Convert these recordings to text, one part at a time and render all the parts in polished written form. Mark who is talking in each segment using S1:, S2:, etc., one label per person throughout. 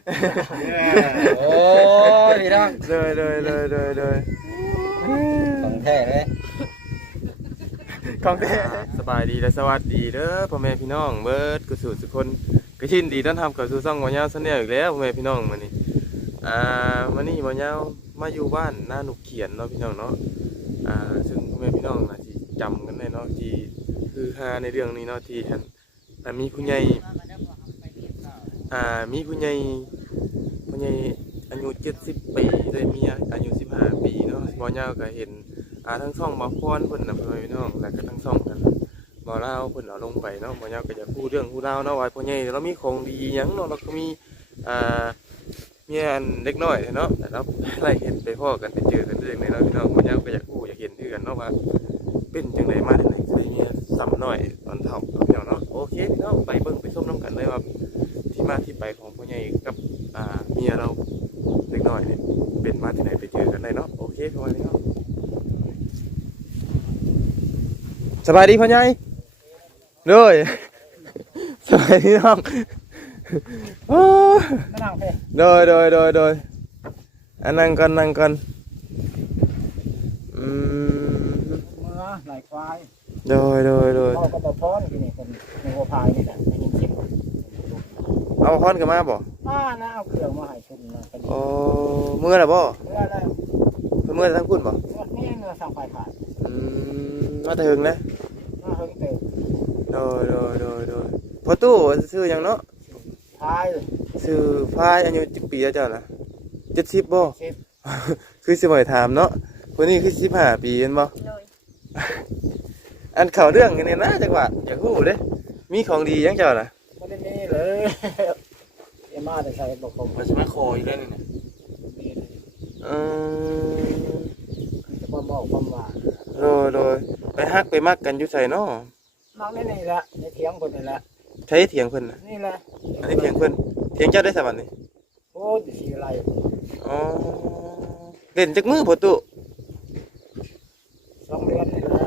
S1: โอ้ยพี่น้อง
S2: เลย
S1: ของแท้เลย
S2: ของแท้สบายดีและสวัสดีเด้อพ่อแม่พี่น้องเบิดกุศลทุกคนกระชินดีต้อนรับเข้าสู่ช่องบ่ยาวซันแนลอีกแล้วพ่อแม่พี่น้องมื้อนี้มื้อนี้บ่ยาวมาอยู่บ้านหน้าหนุกเขียนเนาะพี่น้องเนาะซึ่งพ่อแม่พี่น้องน่าสิจำกันได้เนาะที่คือฮาในเรื่องนี้เนาะที่มีผู้ใหญ่มีผู้ใหญ่อายุ70ปีได้เมียอายุ15ปีเนาะบ่ยาวก็เห็นทั้งช่องบ่พรเพิ่นน่ะพ่อแม่พี่น้องแล้วก็ทั้งช่องกันบ่ลาวเพิ่นเอาลงไปเนาะบ่ยาวก็จะพูดเรื่องผู้ลาวเนาะว่าพ่อใหญ่เรามีของดีหยังเนาะเราก็มีเมียอันเล็กน้อยเนาะแต่เราไล่เห็นไปพ้อกันไปเจอกันเรื่องนี้เนาะพี่น้องบ่ยาวก็อยากรู้อยากเห็นคือกันเนาะว่าเป็นจังไดมาจังได๋ได้เมียซ้ำน้อยตอนเฒ่าพี่น้องเนาะโอเคพี่น้องไปเบิ่งไปชมนํกันเลยว่าที่มาที่ไปของพ่อใหญ่กับเมียเราเล็กน้อยนี่เป็นมาที่ไหนไปเจอกันได้เนาะโอเคประมาณนี้เนาะสบายดีพ่อใหญ่เลยสบายดีน้องโดยนั่งก่อน
S3: เมื่อไหลควาย
S2: โดย
S3: พ่อก็บอกพ่อนี่นี่คนในหัวพายนี่แหละในยินชิป
S2: เอาค้อนกันมาบ่
S3: มานะเอาเครื่องมาให้ชุนนะ
S2: โอ้เมื่อไหร่บ่
S3: เมื่อแล้ว
S2: เมื่อทั้งคุณบ่
S3: เมื่อนี่เมื่อสั่งไฟขาด
S2: มาถึงเลย
S3: มาเฮงเติม
S2: โดยพอตู้ซื้อยังเนาะ
S3: พาย
S2: ซื้อพายอายุ10ปีแล้วเจ้าน่ะ70บ่คือสิบ่ถามเนาะคนนี้คือ15ปีเห็นบ่อันเข้าเรื่องนี่นะจังหวะอยากรู้เด้มีของดียังเจ้าน่ะ
S3: บ่ได้มีเลยเอ็มมาแต่ใช้บอกผม
S1: มันสมัครโคอยู่เลยนี่นะ
S3: จะมาบอกความว่า
S2: โดยไปฮักไปมักกันอยู่ไสเนาะ
S3: มักนี่แหละในเถียงคนนี่แหละ
S2: ใช้เถียงเพิ่นน่ะ
S3: นี่แหละ
S2: อันนี้เถียงเพิ่นเถียงเจ้าได้สักวันนี่
S3: โอ้ยสิอะไร
S2: อ๋อเล่นจักมือพอตู้
S3: 2 เดือนนี่แหละ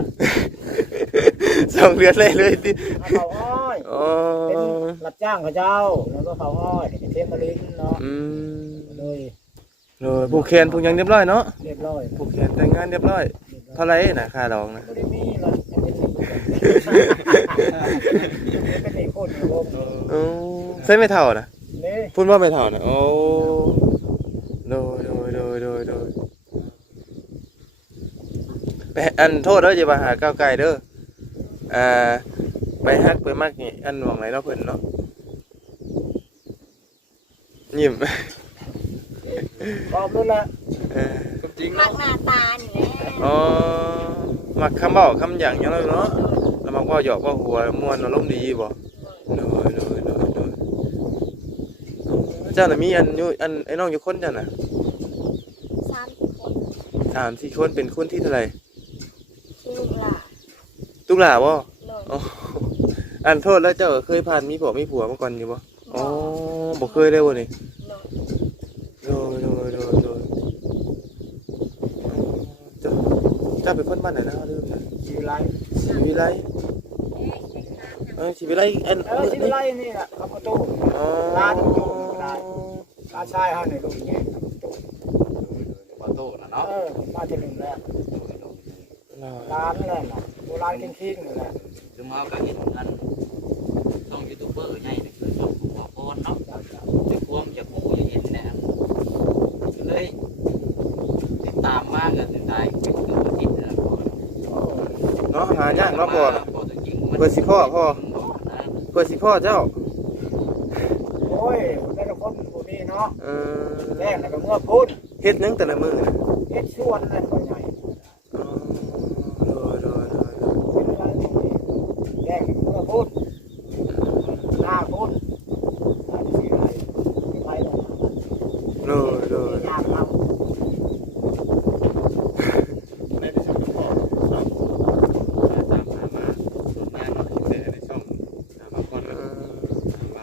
S2: 2 เดือนเลยติ
S3: เขาอ้อยเป็นรับจ้างเขาเจ้าแล้วก็เขาอ้อยเทมลินเนาะเลย
S2: ผูกแขนผูกหยังเรียบร้อยเนาะ
S3: เรียบร้อย
S2: ผูกแขนแต่งงานเรียบร้อยเท่าไหร่น่ะค่าดองนะ
S3: บ่ได้มีหรอกเป็นนี่คนอยู่บ่
S2: ใส่ไม่เท่าน่ะ
S3: นี่
S2: พูดว่าไม่เท่าน่ะโอ้โดยไปอันโทษเด้ออย่ามาหาก้าวไกลเด้อไปฮักไปมักนี่อันหวังไหนเนาะเพิ่นเนาะยิ้ม
S3: พร้อมแล้วล่ะ
S1: จริง
S4: มั
S1: เนาะ
S4: กหน้าตานี่แหละ
S2: อ๋อมักคำเว้าคำหยังอย่างนั้นเนาะแล้วมักเว้าหยอกเว้าหัวม่วนอารมณ์ดีบ่โดยเจ้าน่ะมีอันอยู่อันไอ้น้องอยู่คนเจ้าน่ะ3-4 คนเป็นคนที่เท่าไหร่
S4: ชื่อลูกหล่า
S2: ตุลาบ่
S4: โลด
S2: อ๋ออันโทษแล้วเจ้าเคยผ่านมีผัวมาก่อนอยู่บ่อ๋อบ่เคยเลยบ่นี่
S4: โลด
S2: โดยเจ้าเป็นคนบ้านไหนนะลืมนะ
S3: สิไร
S2: ศรีวิไลศรีวิไลอัน
S3: สิไรนี่ล่ะครับประตูร้านประตูได้ร้านชายเฮานี่ลูกนี่
S1: ประตูนะเนาะ
S3: มาที่1แล้วร้านนี่แหละเนาะโบราณคิงๆนี่แหละ
S1: คือมาก็เห็นกันช่องยูทูบเบอร์ใหญ่นี่คือช่องของพ่อพรเนาะจะควงจะกู้จะเห็นแน่เลยติดตามมากกันติดตามเป็นตัวจริงนะ
S2: เนาะหายากเนาะพ่อเพื่อสิพ่อเพื่อสิพ่อเจ้า
S3: โอ้ยได้กับคนผู้นี้เนาะแรกแล้วก็เมื่อพูด
S2: เฮ็ดหยังแต่ละมื้อน่ะ
S3: เฮ็ดชวนนั่นก็ใหญ่เป็นอะไรแรกเมื่อพูดหน้าพูดสิไรไป
S2: โดย
S3: อยากทำ
S2: ในที่สุดก็เนาะตามมาส่วนมากเนาะในช่องบางคนเรา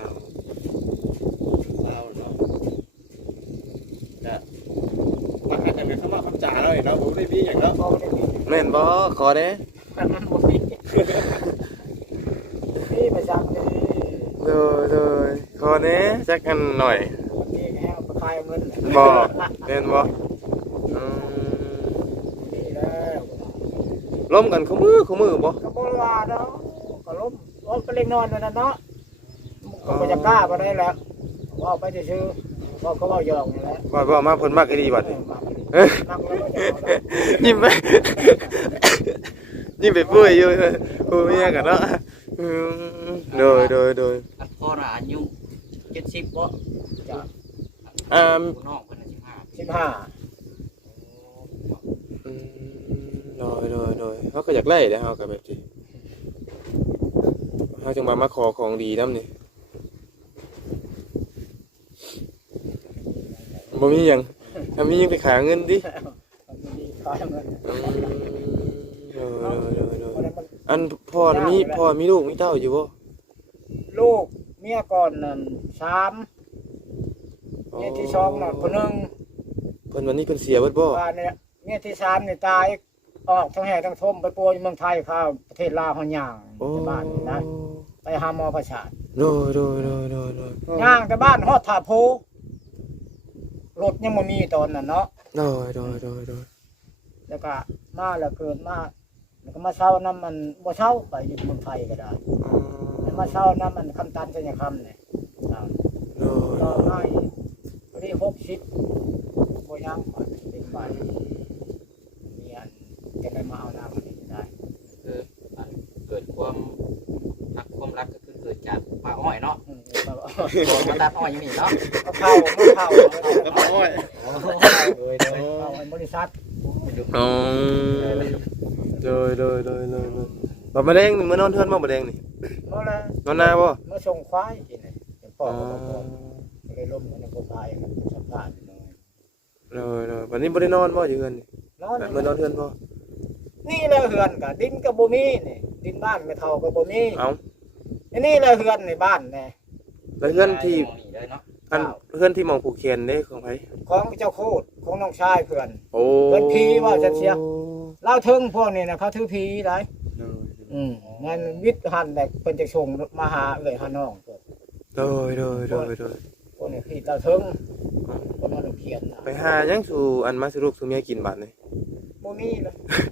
S2: เนาะจะมาให้กันเข้ามาคำจ่าเราเนาะผมได้พี่อย่างเนาะแม่นบ่ขอเด้
S3: พี่ประจำเลย
S2: โดยขอเด้จักกันหน่อย
S3: พี่คายเงิน
S2: บ่แม่นบ่อืม
S3: นี่แล้ว
S2: ล้มกันคู่มือบ่
S3: ก็บ่ว่าเนาะก็ล้มไปเล็กน้อยนั่นน่ะเนาะก็บ่จะกล้าบ่ได้แล้วว่าไปซื่อๆว่าเขาเว้าหยอกนี่แหละ
S2: ว่ามาเพิ่นมักอีหลีบัดนี้
S3: มาก
S2: เอ้ย
S3: มากแล้วก็จะเอาได้
S2: ยิ้มไปยิ้มไปปุ้ยอยู่ผู้เมียกันเนาะอืมโดย
S1: อันพ่อน่ะอายุ70บ่
S3: จ้ะ
S1: ผู้น้องเพิ่นน่ะ15
S3: 15
S2: อืมโดยเขาก็อยากไล่เด้อเฮาก็แบบนี้เฮาจึงมาขอของดีนำนี่บ่มีหยังถ้ามีหยังไปหาเงินดิ
S3: มีคายเงิน
S2: โดยอันพ่อน่ะมีลูกมีเต้าอยู่บ่
S3: ลูกเมียก่อนนั่น3เมียที่2น่ะคนนึง
S2: เพิ่นวันนี้เพิ่นเสียเบิดบ่
S3: ว่าเนี่ยเมียที่3นี่ตายออกทั้งแห่ทั้งทมไปปัวอยู่เมืองไทยข้าวประเทศลาวเฮาย่าง
S2: โอ้
S3: ในบ้านนี่นะไปหาหมอประสาท
S2: โดย
S3: ย่างแต่บ้านฮอดท่าโพรถยังบ่มีตอนนั้นเนาะ
S2: โดย
S3: แล้วก็มาแล้วเกิดมาแล้วก็มาเช่าน้ำมันบ่เช่าไปอยู่เมืองไทยก็ได้แล้วมาเช่าน้ำมันคำตันสัญญาคำเนี่ยต่อมาอีกที่60บ่ยังเป็นไปมีอันจะได้มาเอาน้ำมันได้
S1: คืออันเกิดความรักก็คือเกิดจากป่าอ้อยเนาะ มาตัดอ้อยอยู่นี่เนาะ
S3: เอาเข้า
S2: แล้วพ่ออ้อย
S3: เอาบริษัท
S2: อ๋อโดยบ่มาแดงนี่มานอนเทือนบ่มาแดงนี่
S3: เมื่อไร
S2: นอนนาบ่
S3: เมื่อส่งควายกินเลยปอกเลยล้มในโคตายสัมภาษณ์
S2: โดยวันนี้บ่ได้นอนบ่อยู่เฮือนนี่
S3: นอน
S2: มานอนเทือนบ่
S3: นี่แหละเฮือนกับดินกับบ่มีนี่ดินบ้านไม่เท่ากับบ่มี
S2: เอ้า
S3: อันนี้แหละเฮือนในบ้านแน่
S2: แล้วเฮือนที่
S1: เลยเนาะ
S2: อันเฮือนที่หมองผูกแขนเด้ของไผ
S3: ของเจ้าโคตรของน้องชายเพื่อน
S2: โอ้
S3: เพิ่นผีว่าจังเสีย เล่าถึงพวกนี้นะเขาถือผีได้งั้นวิทย์หันแต่เพิ่นจะส่งมาหาเอ้ยหาน้องเพิ่น
S2: โดย
S3: พวกนี้พี่เล่าถึงก็มาเขียนนะ
S2: ไปหายังสู่อันมาสิลูกสู่เมียกินบัดนี่
S3: บ่มีเลย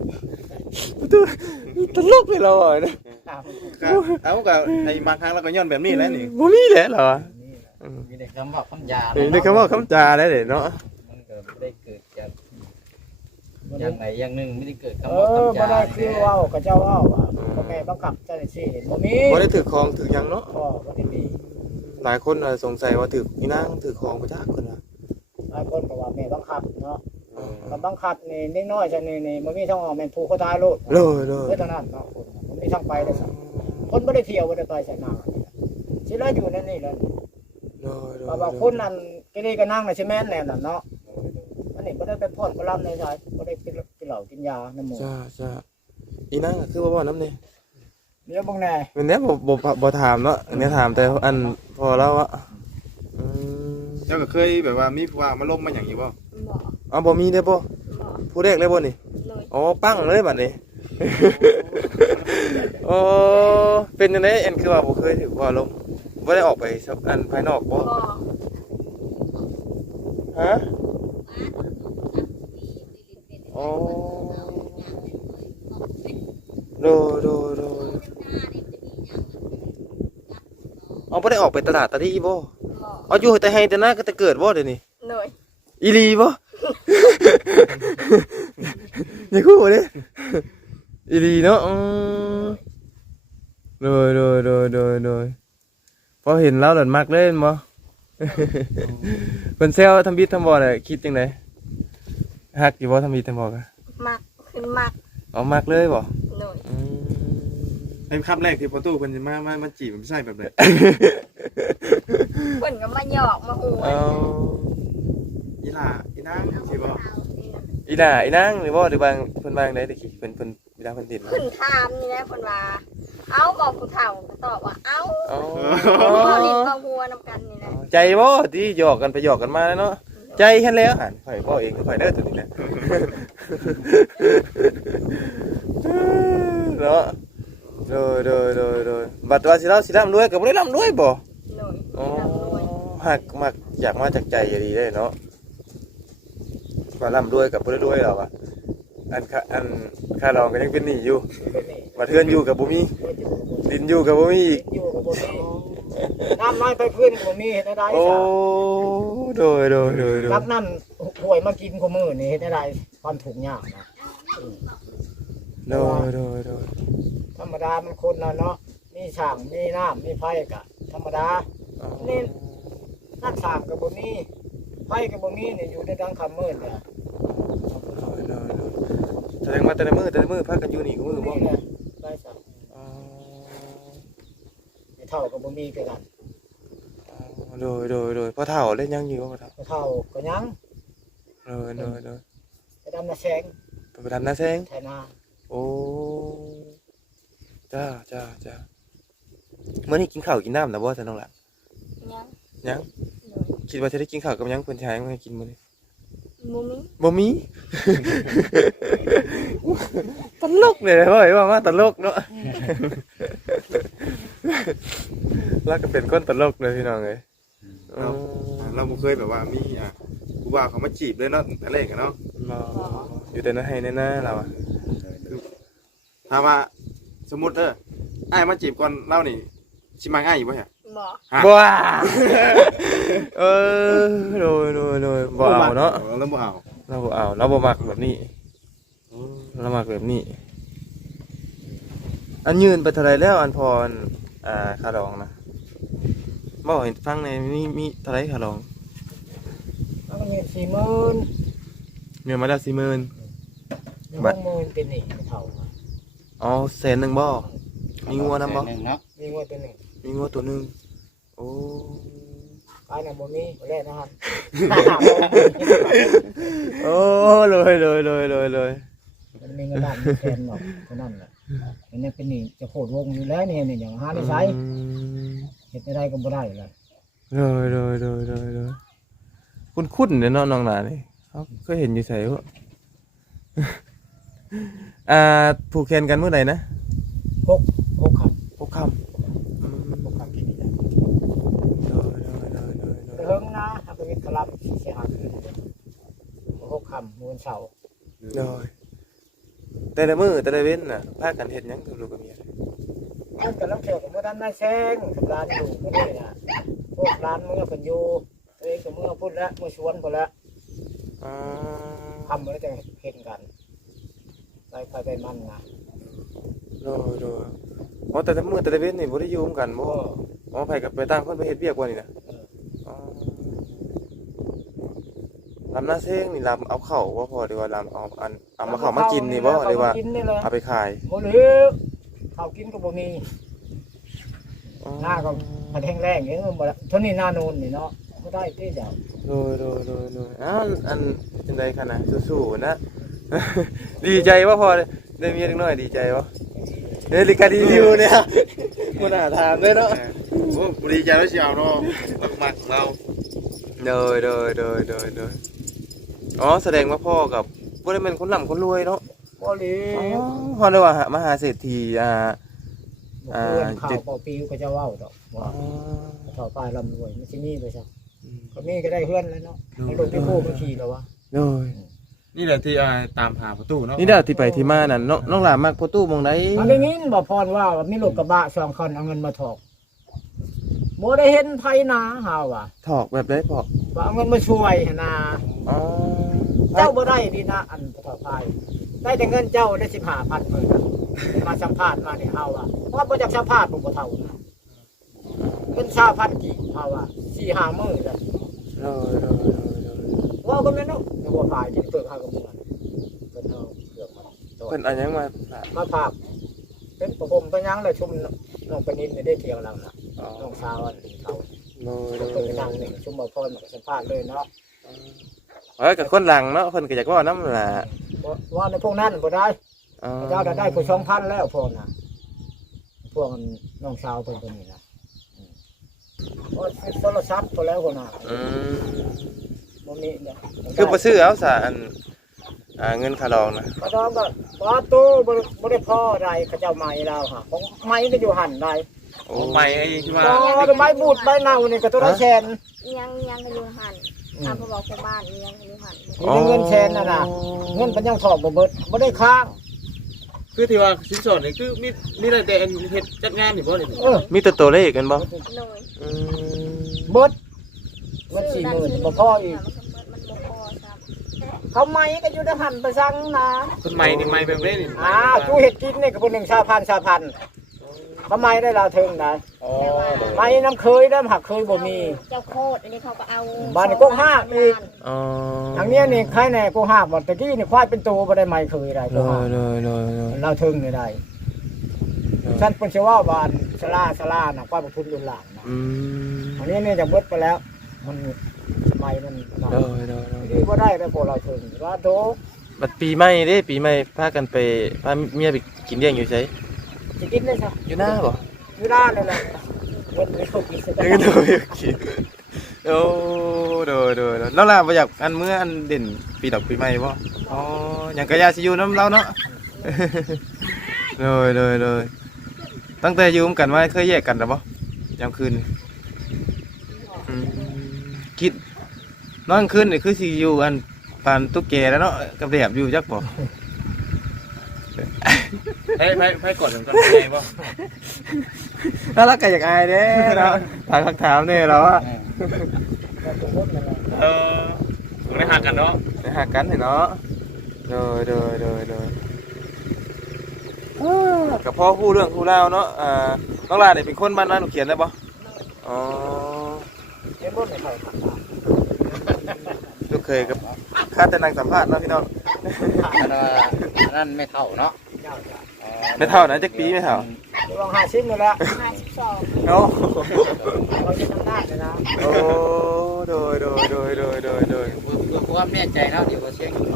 S2: ตลกเลยเราอ่ะนะ
S5: เอากับในบางครั้งเราก็ย้อนแบบนี้แหล้วนี่
S2: บ่มีแหละเหรอ
S1: มีแต่คำบอกคำยา
S2: นี่คำว่าคำจาได้เด้เนาะ
S1: มันก็ไม่ได้เกิดจากอย่างไหนอย่างหนึ่งไม่ได้เกิด
S3: เอ
S1: คำบอก
S3: อ
S1: คำ
S3: บ่
S1: ยา
S3: ได้คือเว้ากับเจ้าเว้าว่าพ่อแม่บังคับเจ้าหน้าที่บ่มี
S2: บ่ได้ถือของถือหยังเนาะ
S3: พ่อบ่ได้มี
S2: หลายคนสงสัยว่าถืออีนางถือของบ่จักคนว่า
S3: หลายคนก็ว่าแม่บังคับเนาะก็บังคับนี่นิดน้อยจังนี่บ่มีทางออกแม่นผู้เขาตายโลด
S2: เลย
S3: เพื่อเท่านั้นเนาะคนบ่มีทางไปเลยสักคนบ่ได้เที่ยวบ่ได้ไปไสมาสิแล้วอยู่นั่นนี่แหละว่าคนนั้นกินก็นั่งน่ะสิแม่นแน่นั่นเนาะอันนี้บ่ได้ไปพ่นบ่รับในสายบ่ได้กินเหล้ากินยาน้ำหมู
S2: จ้าอีนางก็คือว่าน้ำนี่
S3: เดี๋ยวเบิ่งแน่
S2: วันนี้บ่ถามเนาะอันนี้ถามแต่อันพอแล้วอะ
S5: เจ้าก็เคยแบบว่ามีผู้ว่ามาล้มมาอย่างนี้บ่
S4: บอก
S2: อ๋อบ่มีได้บ่
S4: บอก
S2: ผู้แรกเลยบ่นี่
S4: เลย
S2: อ๋อปั้งเลยบัดนี้ โอ้เป็นจังได๋อันคือว่าบ่เคยถือว่าลมบ่ได้ออกไปอันภายนอกบ่
S4: บอก
S2: ฮะอ๋อโดเอาบ่ได้ออกไปตลาดตะดีบ่
S4: บอก
S2: เอาอยู่แต่ให้แต่หน้าก็จะเกิดบ่เดี๋ยวนี้
S4: เลย
S2: อีหลีบ่ อย่าคู่เด้อีหลีเนาะโดยพอเห็นแล้วหล่นมักเลยบ่ เพิ่นแซวทำบิดทำบ่ได้คิดจังได๋ฮักอยู่บ่ทำบิดทำบ่กะ
S4: มักขึ้นมัก
S2: เอามักเลยบ่
S4: เลย
S5: ไอ้คำแรกที่ประตูเพิ่นจะมาจีบมันใช่แบบไหน
S4: เพิ่นก็มาหยอกมาหัว
S2: เอา
S5: อีหล่าอีนางสิบ่
S2: อีนางหรือบ่หรือบางเพิ่นบางได้ตะกี้เพิ่นเวลาเพิ่นติด
S4: ขึ้นถามนี่แหละเพิ่นว่าเอาบอกผู้เฒ่าก็ตอบว่าเอา
S2: อ๋อ
S4: เขาลิ้นมาหัวนำกันนี่แหละ
S2: ใจบ่ที่หยอกกันไปหยอกกันมาเนาะใจแค่แล้วหั่นข่อยบ่เองข่อยเด้อตัวนี้แหละเนาะโดยบัดว่าสิเราสิร่ำรวยก็บ่ได้ร่ำรวยบ่
S4: เลย
S2: อ๋อ
S4: ร่ำรวย
S2: หหักมักอยากมาจากใจดีได้เนาะว่าร่ำรวยกับบ่ได้รวยหรอกอ่ะอันค่าดองก็ยังเป็นหนี้อยู่
S3: เป็นนี่
S2: มาเทือนอยู่กับบ่มี
S3: เฮ็ดอยู่กับบ่
S2: ดินอยู่กับบ่มีอีก
S3: อยู่กับบ่มีน้ำน้อยไปขึ้นบ่มีเฮ็ดได้
S2: โอ้
S3: ซะ
S2: โดย
S3: รับน้ำห่วยมากินกูมื้อนี่เฮ็ดได้ความทุกข์ยากนะ
S2: โดย
S3: ธรรมดามันคนน่ะเนาะมีช่างมีน้ำมีไฟก็ธรรมดานี่นักสร้างก็บ่มีไฟก็บ่มีนี่อยู่ในดังค่ำมืดเนี่ย
S2: แสดงว่าแต่ละมื้อพักกันอยู่นี่กูมื้อบ่
S3: นี่แหละได้ซะ
S2: อ๋อ
S3: ไม่เท่าก็บ่มีคือกัน
S2: โดยพอเฒ่าเล่นยังอยู่บ่พอเฒ่า
S3: ไม่เท่าก็ยัง
S2: โดย
S3: ไปดำนาแสง
S2: ไปทำหน้าแซง
S3: ไถนา
S2: โอ้จ้ามื้อนี้กินข้าวกินน้ำนะบ่ซั่นน้องล่ะ
S4: ยัง
S2: ยังคิดว่าจะได้กินข้าวกับยังเพิ่นสิให้มาให้กินมื้อนี้
S4: มุม
S2: บ่มี ตลกเลยเฮ้ยว่ามาตลกเนาะ แล้วก็เป็นคนตลกเลยพี่น้องเอ้ย
S5: เราบ่เคยแบบว่ามีผู้บ่าวเขามาจีบเลยเนาะแต่แรกอะเนาะ
S2: อยู่แต่ในให้ในหน้าเราอะ
S5: ถามว่าสมมุติอ้ายมาจีบก่อนเรานี่สิมักอ้ายอยู่บ่ฮะ
S4: บ่
S2: บ้าเออโดยบ่เอาเนาะ
S5: แล้วบ่เอา
S2: เราบ่เอาเราบ่มักแบบนี้เรามักแบบนี้ อันยืนไปเท่าไรแล้วอันพรค่าดองนะบอกให้ฟังในมีเท่าไรค่าดอง
S3: แล้วก็มี40,000
S2: เงินมาแล้ว40,000
S3: 60,000เป็นนี่ไม่เท่า
S2: อ๋อ100,000บ่มีงัวนํบ่
S1: หนึ่งเนาะ
S3: มีงวดเป็นนี่
S2: มีงัวตัวหนึงโอ้
S3: ขายน่ะบ่มีบ่แลนะครับ
S2: โอ้เลย
S3: มันมีเงินล้านแสนหรอกเท่านั้นแหละอันนี้เป็นนี่จะโคตรวงอยู่แล้วนี่อย่างหาได้ใช้เฮ็ดได้ก็บ่ได้เลย
S2: เลยคุ้นๆเนี่ยเนาะน้องหลานนี่เขาเคยเห็นอยู่ไสบ่ผูกแขนกันเมื่อใดนะ
S3: 6ครับ
S2: 6 ค่ำ
S3: 6ครับที่นี่
S2: เลย
S3: ไปเฮิงนะเอาไปวิทย์กะลำสิหาคืน6ค่ำมื้อเช้า
S2: แต่ละมื้อแต่ละเว้นน่ะพากันเฮ็ดหยังกับลูกกับเมีย
S3: อันกะลำเที่ยวกับมื้อนั้นนายแซงกับร้านอยู่มื้อนี้น่ะพวกร้านมื้อเพิ่นอยู่ตัวเองก็มื้อพุ่นแล้วมื้อชวนพุ่นแล้ว
S2: อ๋อ
S3: ทำแล้วจะเห็นกันไปมันนะ
S2: เลยอ๋อแต่ละมื้อแต่ละเว้นนี่บ่ได้อยู่ร่วมกันบ่อ๋อไปกับไปต่างคนไปเฮ็ดเวียกว่านี่นะอ๋อลำหน้าเซ้งนี่ลำเอาเข้าบ่พอหรือว่าลำเอามาเข้ามากินนี่บ่หรือว่าเอาไปขาย
S3: บ่เหลือข้าวกินก็บ่มีหน้าก็มันแห้งแล้งอย่างเงี้ยบ่เท่านี้หน้าโนนนี่เนาะบ่ได้ที่เดียว
S2: เลยอันจังได๋คั่นน่ะสู้ๆนะ ดีใจบ่พอได้เมียเล็กน้อยดีใจบ่เฮ้ยลิกาดีอยู่เนี่ยบ่น่าถามเลยเนาะ
S5: โอ้บ่ดีใจแล้วสิเอาเนาะเรามักเรา
S2: เลยอ๋อแสดงว่าพ่อกับบ่ได้เป็นคนร่ำคนรวยเนาะ
S3: บ่เหลื
S2: อ๋อ
S3: อ
S2: พ่อเรียกว่า มหาเศรษฐี
S3: เพื่อนข่าวเป่าปิวก็จะเว้าดอกว่าต่อไปร่ำรวยมันสิมีไปซะก็มีก็ได้เพื่อนแล้วเนาะให้ลูกที่คู่มาขี่แล้ววะ
S2: เลย
S5: นี่แหละที่ตามหาประตูเนาะ
S2: นี่เด้อที่ไปที่มานั่นน้องหลานมักประตูมองใด
S3: อันนี้บ่พรว่ามีรถกระบะ2คันเอาเงินมาถอกบ่ได้เห็นไผนาหาว่า
S2: ถอกแบบได้พ่อ
S3: ว่าเอาเงินมาช่วยหั่นน่ะ
S2: อ๋อ
S3: เจ้าบ่ได้ดีนะอันต่อไปได้แต่เงินเจ้าได้15,000เพิ่นน่ะมาสัมภาษณ์มานี่เฮาว่าว่าบ่จักสัมภาษณ์บ่เท่านะเงิน20,000กี่เฮาว่า 4-5 มื้อแล้ว
S2: เลย
S3: ว่าก็แม่นเนาะแต่ว่าขายกินเปลือกเฮาก็บ่เพิ่นเอาเปลือกมา
S2: เพิ่นอันยังมา
S3: มาฝากเป็นประผมไปยังแล้วชุมน้องปนินได้เที่ยวหลังน่ะ
S2: อ๋อ
S3: น้องสาวอันเขา
S2: เลย
S3: เพิ่นไปนั่งนี่ชุมบ่พรมาสัมภาษณ์เลยเนาะ
S2: กับคนหลังเนาะเพิ่นก็อยากว่าน้ำล่ะ
S3: ว่าในพวกนั้นบ่ได้
S2: อ๋อ
S3: เจ้าได้ผู้ 2,000 แล้วพวกน่ะพวกน้องสาวเพิ่นคนนี้นะโอ้โทรศัพท์พอแล้วคนน่ะ บ่มีเนี่ย
S2: คือบ่ซื้อเอาซะอันเงินค่าดองนะ
S3: กระดองก็บ่ตู้บ่ได้พอได้เขาเจ้าไม้แล้วค่ะของไม้ก็อยู่หั่นได้
S2: โอ้
S5: ใหม่ไอ้ที่ว่า
S3: อ๋อไม้บูดไม้เน่านี่ก็ตัวละแสน
S4: ยังกันอยู่หันทำพอบอกชาวบ้านยังกันอยู่หัน
S3: นี่เงินแชนน่ะนะเงินมันยังถอกบ่เบิดบ่ได้ค้าง
S2: คือที่ว่าสินสอดนี่คือมีแต่อันเฮ็ดจัดงานนี่บ่นี่
S3: เออ
S2: มีแต่ตัวเลขกันบ่
S4: หน่อย
S3: เบิดเงิน40,000บ่พออีก
S4: มันบ่พอครับ
S3: เขาไม่ก็อยู่ในหันไปสั่งนะ
S2: คนใหม่นี่ใหม่แบบนี้นี่
S3: จูเห็ดกินนี่ก็คนหนึ่งชาพันเขาไม่ได้ลาวเทิงนะไม่น้ำเคยน้ำหักเคยบ่มี
S4: เจ้าโคตรอันนี้เขาก็เอา
S3: บ้านนี่ก็ห้าอีก
S2: อ๋อ
S3: ทางเนี้ยนี่ใครแน่กูห้าหมดตะกี้นี่ควายเป็นตัวบ่ได้ไม่เคยได้
S2: เล
S3: กูห้าย ลาวเทิงนี่ได้ฉันเป็นเชื่อว่าบ้านสลาน่ะควายบุทุนลุนหลานนะ
S2: อืม
S3: อันนี้นี่จะเบิดไปแล้ว มันไม่มันดีบ่ได้แล้วพวกเราเทิงว่าโต
S2: บัดปีใหม่เด้ปีใหม่พากันไปพาเมียไปกินเลี้ยงอยู่ไส
S3: สิกินได้ซะ
S2: อยู่หน้าบ่
S3: อยู่ด้านนั่นแหละเบิดไปเขากินซะ
S2: ยังโดยกินโอ้โดยแล้วล่ะบ่อยากอันเมื่ออันเด่นปีดอกปีใหม่บ่อ๋อหยังก็อยากสิอยู่นำเราเนาะ โดยตั้งแต่อยู่กันมาเคยแยกกันแล้วบ่ยามคืนคิดนอนคืนนี่คือสิอยู่อันปานตุ๊กแกแล้วเนาะกับแดบอยู่จักบ่ให้กดกันก่อนไงบ่แล้วเราก็อยากอายเด้เนาะถามเนี่ยเราว่าไม่หักกันเนาะไม่หักกันเนาะโดยกับพ่อคู่เรื่องคู่เล่าเนาะน้องลาเนี่ยเป็นคนบ้านนั้นหนูเขียนได้ปะอ๋อ
S3: เห็นบ่ได้ใคร
S2: ลูกเคยกับข้าแต่นางสัมภาษณ์เนาะพี่น้อง
S1: อันนั้นไม่เท่าเนาะ
S2: ไม่เท่านะจักปีไม่เท่า
S3: ลอง50นี่แหละ
S4: 52
S2: โอ้
S3: เราจะทำได้เลยนะ
S2: โอ้โดย
S1: เพื่อความแน่ใจแล้วเดี๋ยวก็เช็คอยู่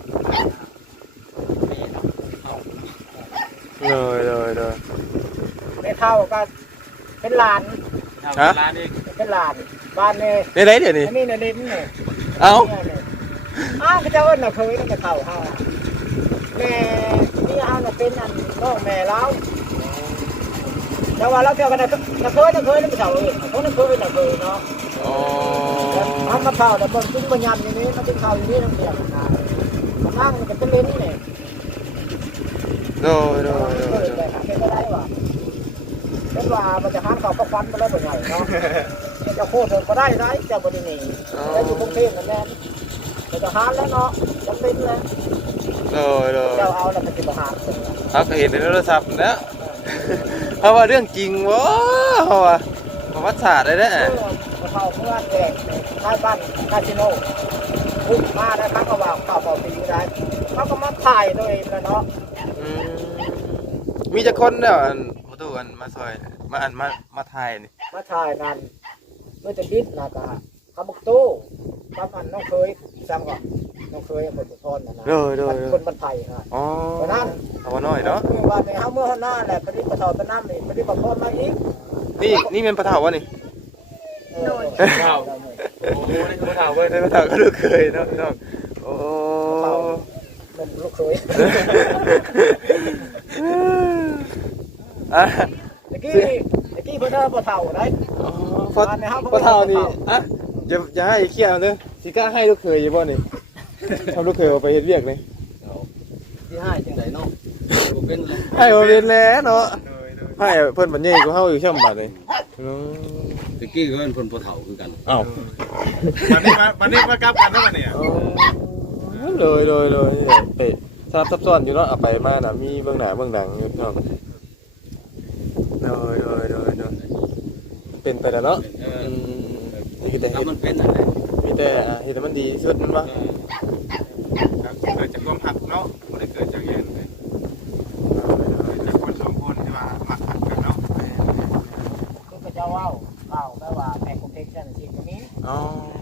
S2: เลย
S3: ไม่เท่าก็เป็นหลาน
S2: ฮะ
S3: เป็นหลานบ้านนี่
S2: ในไหนเดี๋ยวนี้
S3: อันนี้ในลิ้นนี่
S2: เอ้า
S3: อ้าวก็จะเอิ้นน่ะเคยนั่นจะเข้าเฮาแม่นี่เฮาน่ะเป็นอันน้องแม่เราแต่ว่าเราเที่ยวกันน่ะเคยนั่นไม่เท่าคนนั้นเคยน่ะเคยเนาะ
S2: อ๋อ
S3: ทำมาเข้าแต่บ่กินบ่ยำอย่างนี้มันกินข้าวอย่างนี้ทั้งเดียวนะนั่งมันก็เป็นลิ้นนี่
S2: โดย
S3: เป็นก็ได้ว่ะเป็นว่ามันจะหาข้าวก็ฟันไปแล้วบ่ใหญ่เนาะจะโคตรก็ได้จะบ่ได้หนีแล้วอยู่กรุงเทพนั่นแหละจะหาแล้วเนาะจำเป็นเลย
S2: โดย
S3: เจ้าเอาแล้วมันสิบ่หา
S2: เขาก็เห็นในโทรศัพท์นะเพราะว่าเรื่องจริงวะเพราะว่าประวัติศาสตร์เลยนะ
S3: เข้าเมื่อแจกท้ายบ้านคาสิโนพุ่งมาได้ครั้งก็ว่าเข้าเป่าปีได้เขาก็มาถ่ายตัวเองแล้วเนาะ
S2: มีจะคนเนี่ยมาดูกันมาซอยมาถ่ายนี่
S3: มาถ่ายนั่นเมื่อจะดิ้นนะกะคำบุกตู้คำอันน้องเคยซ้ำก่อนน้องเคยคนบุกทอนนะนะคนบรรไทยนะ
S2: อ๋อ
S3: เพราะนั้น
S2: เอาน้อยเนาะ
S3: วันนี้เขาเมื่อหน้าแหละปฏิบัติต่อตะน้ำนี่ปฏิบัติพรมาอีก
S2: นี่เป็นปะเถาวะนี่
S3: เท่า
S2: โอ้นี่คือปะเถาเว้ยปะเถาก็ลูกเคยเนาะพี่น้องโอ้
S3: เป็นลูกเคย
S2: อะ
S3: ตะกี้เพิ่นบ่เท่าได้
S2: ปะเถานี่อะอย่าให้เขี้ยวเด้อสิกล้าให้ลูกเคยอยู่บ่นี่ทำลูกเคยเอาไปเฮ็ดเวียกนี่
S1: ที่ให้จังไดเนาะบ่เป็นเลย
S2: ให้บ่เป็นแล้วเนาะให้เพิ่นบัดนี้กูเฮาอยู่ช่ำบัดนี่
S1: ตะกี้ก็เป็นคนผู้เฒ่าคือกัน
S2: อ้าว
S5: วันนี้มากลับกันแล้วเนี่ย
S2: เลยไปซับซ้อนอยู่เนาะเอาไปมาน่ะมีเบื้องหน้าเบื้องหลังอยู่พี่น้องเลยเป็นไปแล้วเนาะนี่คือแต่
S1: ถ้ามันเป็นอะไร
S2: มีแต่เห็นมันดีสุดมันวะ
S5: เกิดจากความหักเนาะไม่ได้เกิดจากเย็นเลยจากคนสองคนที่ว่าหักกันเนาะ
S3: คือพระเจ้าว่าวแปลว่าแม่กุเทกนั่นสินี้
S2: อ๋อ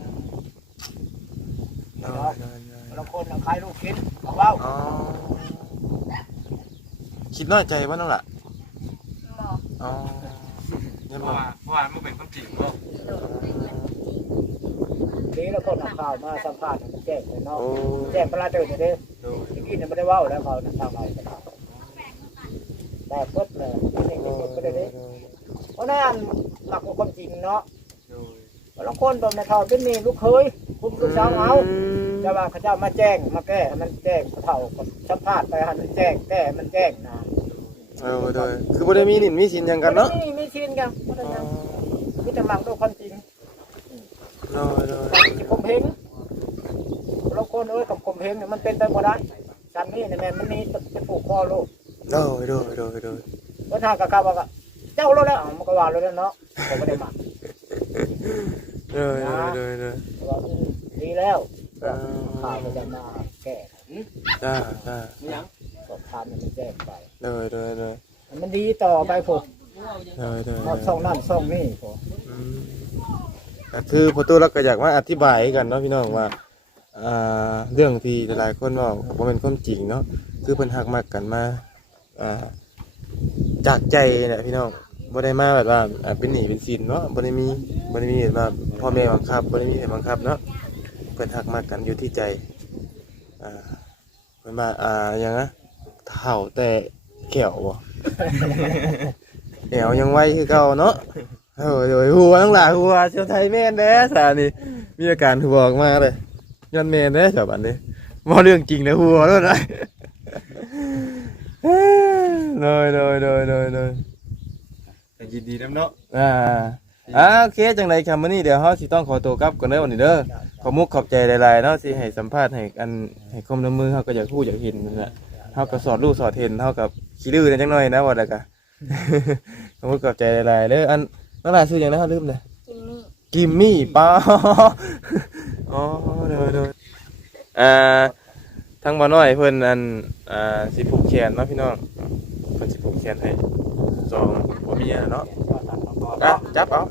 S3: เราคนใครลูกคิดว่าว
S2: อ๋อคิดน้อยใจว่านั่นแหละ
S4: บอก
S2: อ๋อเนี่ย
S5: เพ
S2: มา
S5: ราะว่ามันเป็นความจริงเนาะ
S3: นี้เราคนข่าวมาสัมภาษณ์แจ้งเลยเนาะแจ้งประชาชนเด้อเมื่อกี้เนี่ยไม่ได้ว่าวแล้วเขาทางไหนกันแต่เพิ่นเลยนี่เพิ่นไปเลยเพราะนั่นหลักความจริงเนาะบางคนบ่แม่เฒ่าเป็นนี่ลูกเคยคุณลูกสาวเอาแต่ว่าเขาเจ้ามาแจ้งมาแก้ให้มันแจ้งเฒ่าก็สัมภาษณ์ไปให้มันแจ้งแก้ให้มันแจ้งนะ
S2: โดยคือบ่ได้มีหนี้มีสินหยังกันเนาะ
S3: มีชินกันบ่ได้หยังมีแต่มักด้วยความจริง
S2: โดย
S3: ผมเห็นเราคนเอ้ยกับผมเห็นมันเป็นไปบ่ได้ฉันนี่แม่มันนี่จะผูกคอลูก
S2: โดย
S3: ว่าทางกับเขาว่าเจ้าแล้วมันก็ว่าแล้วเนาะผมไม่ได้มา
S2: โดย
S3: ว่าดีแล้วข่าวจะมาแก้
S2: จ้า
S3: สอบถามมันแจ้งไป
S2: โดย
S3: มันดีต่อไปผม
S2: โดย
S3: ช่องนั่นช่องนี่ผม
S2: ก็คือพอตู้เราก็อยากมาอธิบายกันเนาะพี่น้องว่าเรื่องที่หลายๆคนว่าบ่เป็นความจริงเนาะคือเพิ่นฮักมักกันมาจากใจแหละพี่น้องบ่ได้มาแบบว่าเป็นหนี้เป็นสินเนาะบ่ได้มีแบบว่าพ่อแม่บังคับบ่ได้มีเหตุบังคับเนาะเพิ่นฮักมักกันอยู่ที่ใจเพิ่นว่าหยังนะเฒ่าแต่แก้วบ่ แก้วยังไวคือเก่าเนาะโอ้ยหัวทั้งหลายหัวชาวไทยแม่นแด้สานี่มีอาการหัวออกมาเลยย้อนแม่นแด้ชาวบ้านนี้บ่เรื่องจริงนะหัวแล้วนะเลย
S5: ยินดีน้ำเนาะ
S2: โอเคจังไรครับมื้อนี้เดี๋ยวเฮาสิต้องขอตัวกลับก่อนเด้อวันนี้เด้อขอมุกขอบใจหลายๆเนาะสิให้สัมภาษณ์ให้คมน้ำมือเฮาก็อยากพูดอยากเห็นนั่นแหละเฮาก็สอดรู้สอดเห็นเฮากับขี้ดื้อจังหน่อยนะว่าแล้วก็ ขอมุกขอบใจหลายๆเด้อนั่นล่ะชื่อหยังนะเฮาลืมเลย
S4: กินนี่
S2: กิมมี่ป้าอ๋อเด้อทั้งบ่น้อยเพิ่นสิผูกแขนเนาะพี่น้องเพิ่นสิผูกแขนให้สองผัวเมียเนาะจับเอา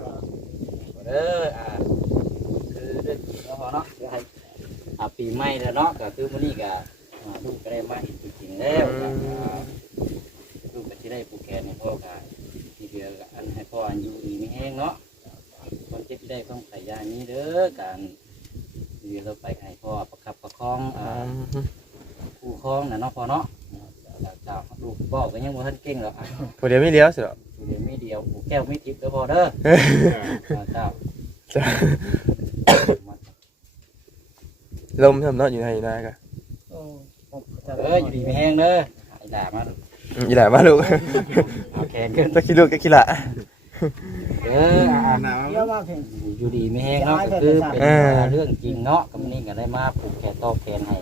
S1: คือเรื่องแล้วพอเนาะคือให้ปีใหม่แล้วเนาะก็คือมื้อนี้ก็ลูกก็ได้มาเห็นจริงๆแล้วลูกก็สิได้ผูกแขนให้พ่อก็ทีเดียวก็อันให้พ่ออันอยู่ดีมีแห้งเนาะคนเจ็บได้ต้องใส่ยานี้เด้อการเดี๋ยวเราไปให้พ่อประคับประคองผู้ครองน่ะเนาะพ่อเนาะเจ้าลูกบอกก็ยังบ่ทันเก่งหรอก
S2: ผู้เดียวไม่เลี้ยวสิหรอ
S1: เดี๋ยวไม่เดียวผูแก้วไม่ทิพย์แล้วพอเด้อเจ้า
S2: ลมทำเนาะอยู่ในนาก็
S1: อยู่ดีไม่แห้งเด้อไอ้ด่ามา
S2: อีหล่ามาลูก
S1: เอาแขนขึ้น
S2: ตะกี้ลูกตะกี้ละ
S3: เยอะมากเพียง
S1: อยู่ดีไม่แห้งเนาะก็คือเป็นเรื่องจริงเนาะก็นี่ก็ได้มาผูกแขนต่อแขนให้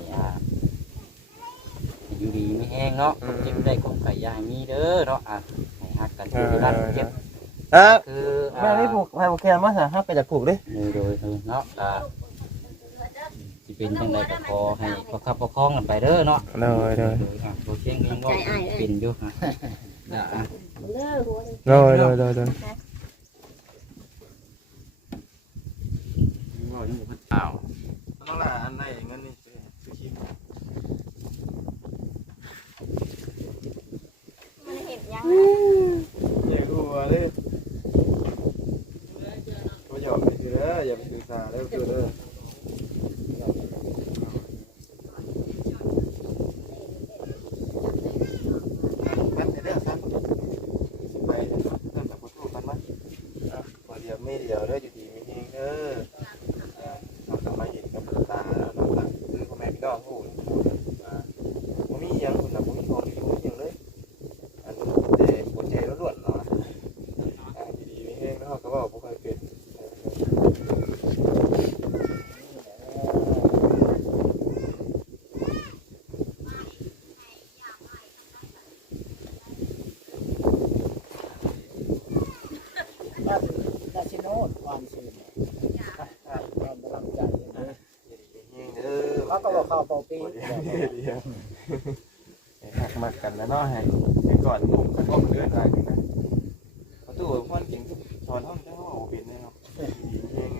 S1: อยู่ดีไม่แห้งเนาะเจ็บได้ของไก่ย่างมีเด้อเนาะให้ฮักกันคือรักเจ็บคือ
S2: แม่ไม่ผูกให้ผูกแขนมาสิฮักไปจากผูกดิ
S1: โดยเนาะที่เป็นจังไดก็ขอให้ประคับประคองกันไปเด้อเนาะตัวเชียงเองก็เป็นอยู่ฮะ
S4: เลิกหัว
S2: โดยอ้าวน้องหล่าอันไหนงั้นนี่คือคิม
S4: มันเห็นยัง
S2: อย่าหัวเลยก็อย่าไปซื้อเลยอย่าไปซื้อซาเลยคือเลยมันเดี๋ยวซักไปตั้งแต่พุทโธกันมั้ยพอเดียวไม่เดียวเลยอยู่ดีมีเองเด้อเราทำมาเห็นกับตาแล้วเราละคือพ่อแม่พี่น้องพูดผมมียังคุณนะผมมีคนที่รู้ยังเลยอันเด็กคนใจล้วนๆเนาะอยู่ดีมีเองแล้วก็บอกผมเคยเป็น
S3: นาชิโนดความชื่อความกำลังใจเขาก็บอกเข้าเป่าปี
S2: หักมากันแล้วเนาะให้ก่อนผมก็ต้องเดินทางนะประตูพ่อนเก่งสอนห้องเจ้าโอเป็นเนาะดีเอง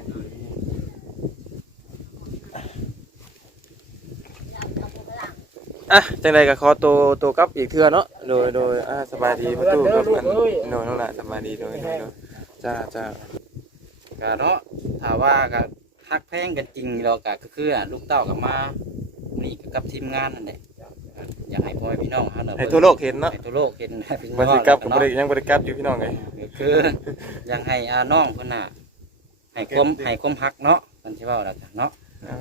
S2: จังใดก็ขอตัวกลับอีกเทื่อเนาะโดยสบายดีประตูกับมันโน่นล่ะสบายดีโดยจ้า
S1: ก็เนาะถามว่าก็ฮักแพงกันจริงเราก็คือลูกเต้ากับมานี่กับทีมงานนั่นแหละอยากให้พ่อพี่น้อง
S2: ให้ทั่วโลกเห็นเนาะ
S1: ให้ทั่วโลกเห็นพี่น้อง
S2: บ่สิกลับก็บ่ได้ยังบ่ได้กลับอยู่พี่น้องไง
S1: คืออยากให้น้องเพิ่นน่ะให้ให้ความฮักเนาะมันสิเว้าแล้วกันเนาะ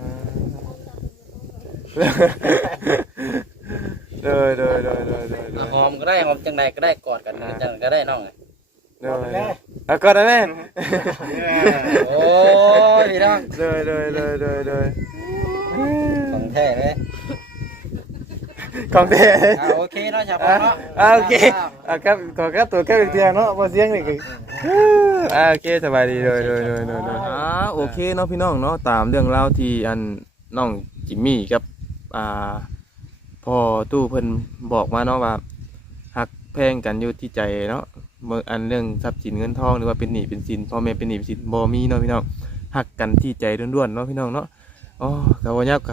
S2: โดย
S1: หอมก็ได้หอมจังใดก็ได้กอดกันจังก็ได้น้อง
S2: โดยอ่ะก็ได้แม่
S1: โอ้ยพี่น้อง
S2: โดย
S1: ของแท้เลย
S2: ของแท้
S1: โอเคเนาะชาวบ้านเนาะ
S2: โอเคครับขอครับตัวแค่เพียงเนาะบ่เสียงนี่คือโอเคสบายดีโดยโอเคเนาะพี่น้องเนาะตามเรื่องราวที่อันน้องจิมมี่กับพ่อตู้เพิ่นบอกมาเนาะว่าฮักแพงกันอยู่ที่ใจเนาะเมื่ออันเรื่องทรัพย์สินเงินทองหรือว่าเป็นหนี้เป็นสินพ่อแม่เป็นหนี้เป็นสินบ่มีเนาะพี่น้องฮักกันที่ใจล้วนๆเนาะพี่น้องเนาะอ๋อก็บ่ยับก็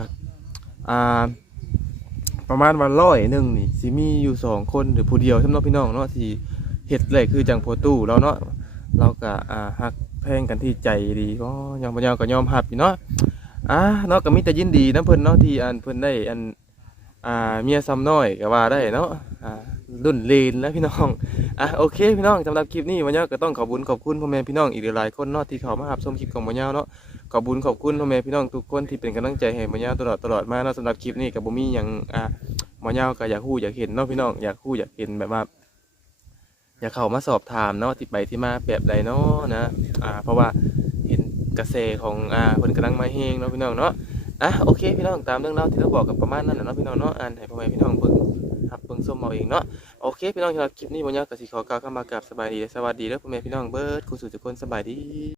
S2: ประมาณว่า100นึงนี่สิมีอยู่2คนหรือผู้เดียวสำหรับพี่น้องเนาะที่เฮ็ดเลยคือจังพ่อตู้แล้วเนาะเราก็ฮักแพงกันที่ใจดีก็ยังบ่ยาวก็ยอมรับอยู่เนาะเนาะก็มีแต่ยินดีนํเพิ่นเนาะที่อันเพิ่นได้อันเมียซ้ำน้อยก็ว่าได้เนาะรุ่นเลนแล้วพี่น้องโอเคพี่น้องสำหรับคลิปนี้บ่ยาวก็ต้องขอบคุณพ่อแม่พี่น้องอีกหลายคนเนาะที่เข้ามารับชมคลิปของบ่ยาวเนาะขอบคุณพ่อแม่พี่น้องทุกคนที่เป็นกำลังใจให้บ่ยาวตลอดมาเนาะสำหรับคลิปนี้ก็บ่มีหยังบ่ยาวก็อยากฮู้อยากเห็นเนาะพี่น้องอยากฮู้อยากเห็นแบบว่าอยากเข้ามาสอบถามเนาะที่ไปที่มาแบบใดเนาะนะเพราะว่าเห็นกระแสของเพิ่นกำลังมาแฮงเนาะพี่น้องเนาะโอเคพี่น้องตามเรื่องราวที่เราบอกกับประมาณนั้นเนาะพี่น้องเนาะให้พ่อแม่พี่น้องเบิ่งส้มเอาเองเนาะโอเคพี่น้องสำหรับคลิปนี้บ่ยาวก็สิขอกล่าวคำว่ากราบสบายดีและสวัสดีเด้อพ่อแม่พี่น้องเบิดคู่สู่ทุกคนสบายดี